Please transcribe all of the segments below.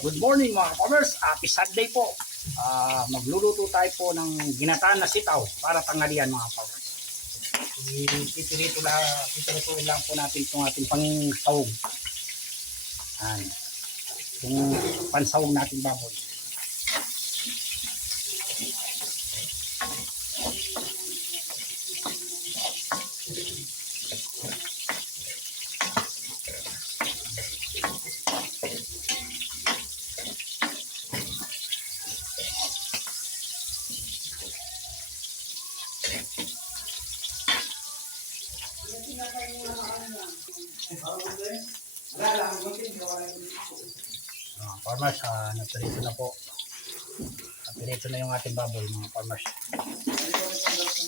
Good morning mga kapamers. Happy Sunday po. Ah, magluluto tayo po ng ginataan na sitaw para tanghalian mga kapamers. Titirito lang, titirito lang po natin itong ating pangsawog. Yan. Itong pansawog natin baboy. Mga farmers, ah, natirito na po. Natirito na yung ating baboy mga farmers.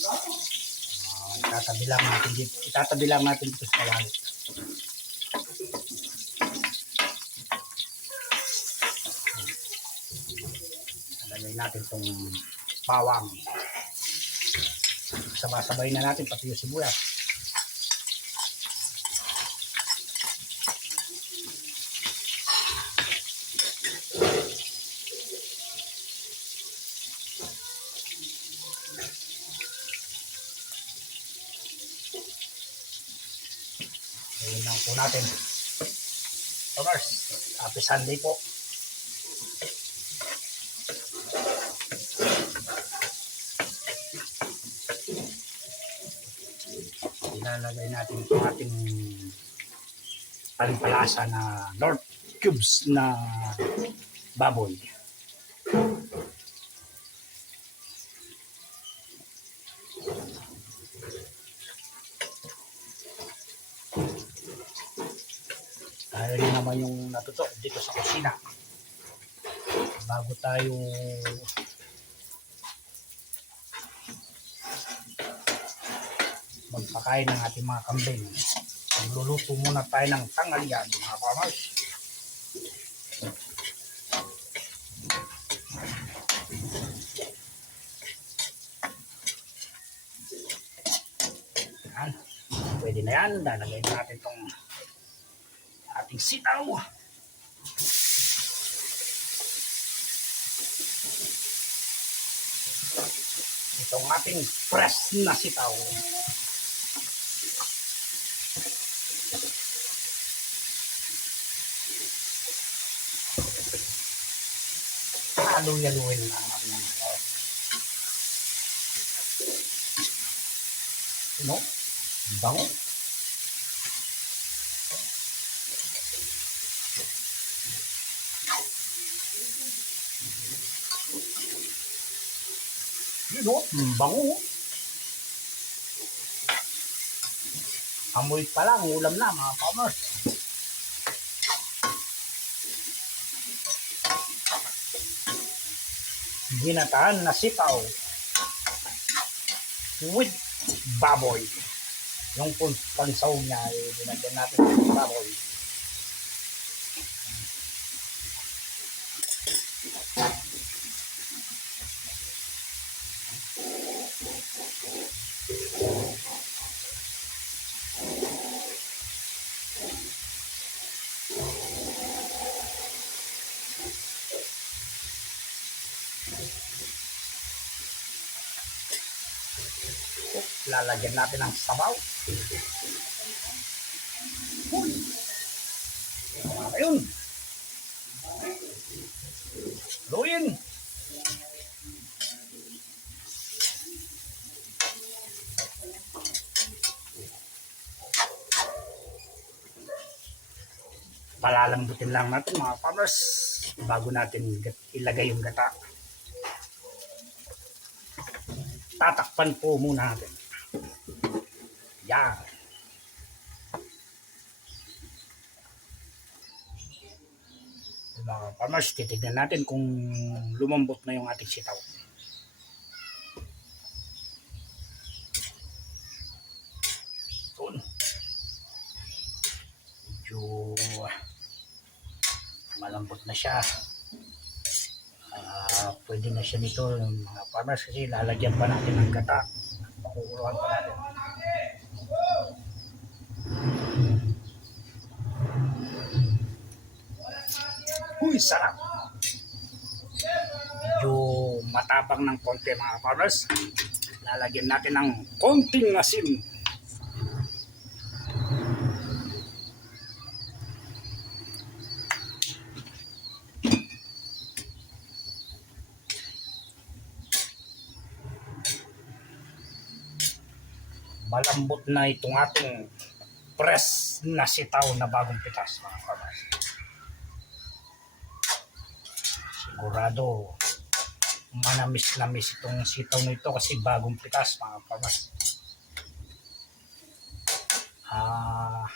Ah, itatabi lang natin dito. Itatabi lang natin dito sa kawali. Lagay natin itong bawang. Sabay-sabay na natin pati yung sibuyas. Ayun lang po natin. So guys, happy Sunday po. Ilalagay natin itong ating palipalasa na North Cubes na baboy. Tayo rin naman yung natuto dito sa kusina. Bago tayo magpakain ng ating mga kambing. Magluluto muna tayo ng tanghalian, mga. Yan. Pwede na yan. Lalagay natin itong ating sitaw. Itong ating fresh na sitaw. Halu-yaluin lang natin yan. No? Bango. Yun o, bango. Amoy pa lang, ulam na mga kamers. Ginataan na sitaw with baboy. Yung pansaw niya, eh, dinagyan natin ng baboy. Lalagyan natin ng sabaw. Uy! Ayun! Luyin! Palalambutin lang natin mga farmers bago natin ilagay yung gata. Tatakpan po muna natin. Yan. Mga farmers, titignan natin kung lumambot na yung ating sitaw. na siya. Uh, pwede na siya nito yung mga farmers kasi lalagyan pa natin ng gata. Pakukuluhan pa natin. Uy, sarap! Medyo matapang ng konti mga farmers. Lalagyan natin ng konting asin malambot na itong ating press na sitaw na bagong pitas mga farmers. Sigurado manamis-namis itong sitaw na ito kasi bagong pitas mga farmers. Ah,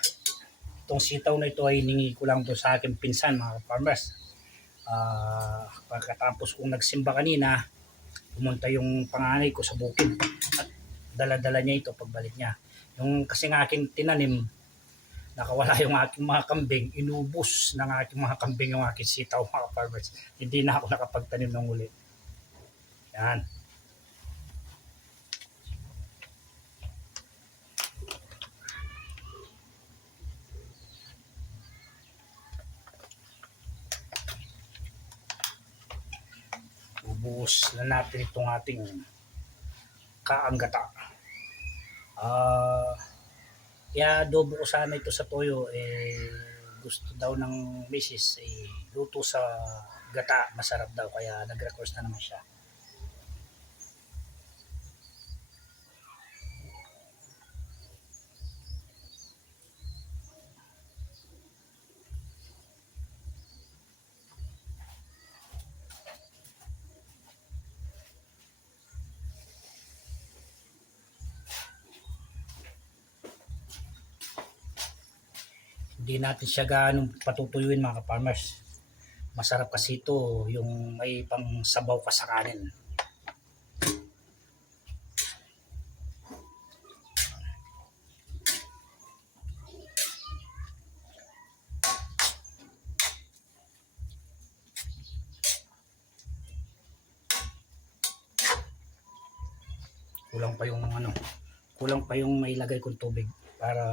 itong sitaw na ito ay hiningi ko lang doon sa aking pinsan mga farmers. Ah, pagkatapos kong nagsimba kanina, pumunta yung panganay ko sa bukid at dala-dala niya ito pagbalik niya. Yung kasi ng aking tinanim, nakawala yung aking mga kambing, inubos ng aking mga kambing yung aking sitaw mga farmers. Hindi na ako nakapagtanim ng uli. Yan. Ubuhos na natin itong ating kaanggata. Ah, kaya adobo ko sana ito sa toyo eh gusto daw ng misis eh luto sa gata masarap daw kaya nag-request na naman siya. Hindi natin siya gaano patutuyuin mga farmers Masarap kasi ito yung may pang sabaw ka sa kanin. Kulang pa yung ano, kulang pa yung may lagay kong tubig para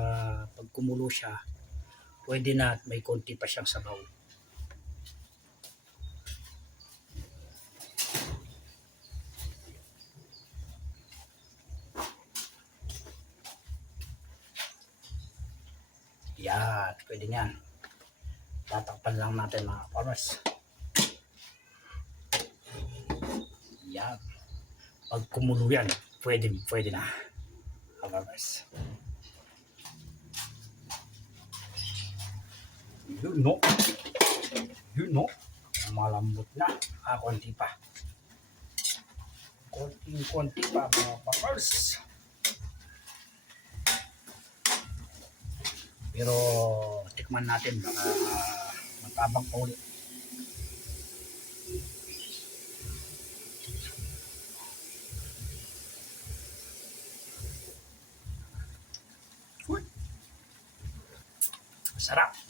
pag kumulo siya, pwede na at may konti pa siyang sabaw. Yan, pwede niyan. Tatakpan lang natin mga farmers. Yan. Pag kumulo yan, pwede, pwede na. Mga farmers. Yun no. Yun no. Malambot na. Ah, konti pa. Konting-konti pa mga farmers. Pero tikman natin baka matabang pa ulit. Sarap.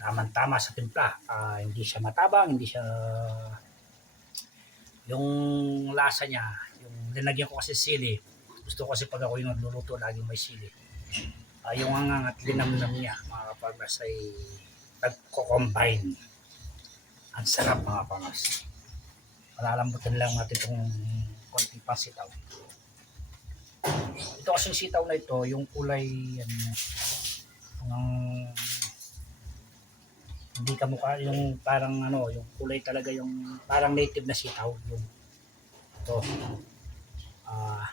Tamang-tama sa timpla. Ah, hindi siya matabang, hindi siya yung lasa niya, yung linagyan ko kasi sili. Gusto ko kasi pag ako yung nagluluto, laging may sili uh, yung hangang at linamnam niya mga kaparmas ay nagko-combine ang sarap mga kaparmas malalambutin lang natin itong konting pasitaw ito kasing sitaw na ito yung kulay yan, ang hindi kamukha yung parang ano yung kulay talaga yung parang native na sitaw yung ito. Ah.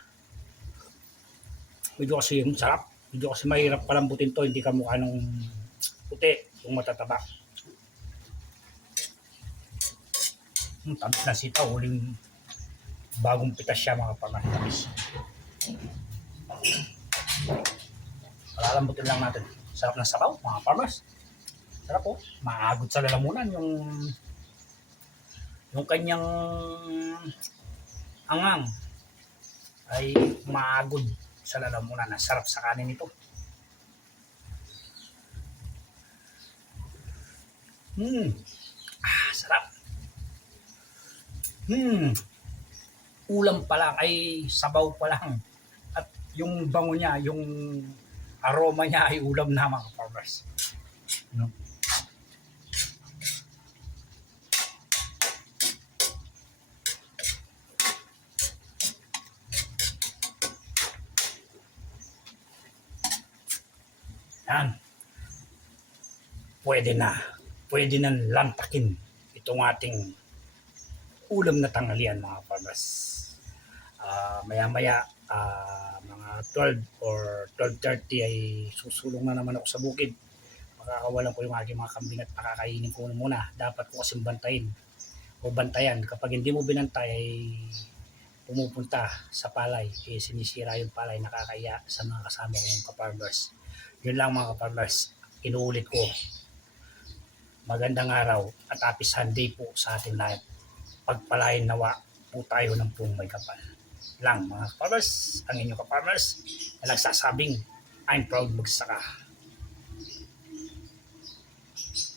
Medyo kasi yung sarap. Medyo kasi mahirap palambutin to hindi ka mukha ng puti yung matataba. Hmm, tamis na sitaw huling bagong pitas siya mga pamatamis palalambutin lang natin. Sarap ng sabaw mga farmers sarap po maagod sa lalamunan yung yung kanyang angang ay maagod sa lalamunan. Sarap sa kanin ito. Hmm. Ah, sarap. Hmm. Ulam pa lang ay sabaw pa lang. At yung bango niya, yung aroma niya ay ulam na mga farmers. No? Yan. Pwede na. Pwede na lantakin itong ating ulam na tanghalian mga farmers. Ah, maya-maya ah, mga 12 or 12.30 ay susulong na naman ako sa bukid. Makakawalan ko yung aking mga kambing at pakakainin ko muna. Dapat ko kasing bantayin o bantayan. Kapag hindi mo binantay ay pumupunta sa palay, eh, sinisira yung palay, nakakaya sa mga kasama kong kaparmers. Yun lang mga kaparmers, inuulit ko. Magandang araw at happy Sunday po sa ating lahat. Pagpalain nawa po tayo ng pong may kapal. Lang mga kaparmers, ang inyong kaparmers na nagsasabing, I'm proud magsaka.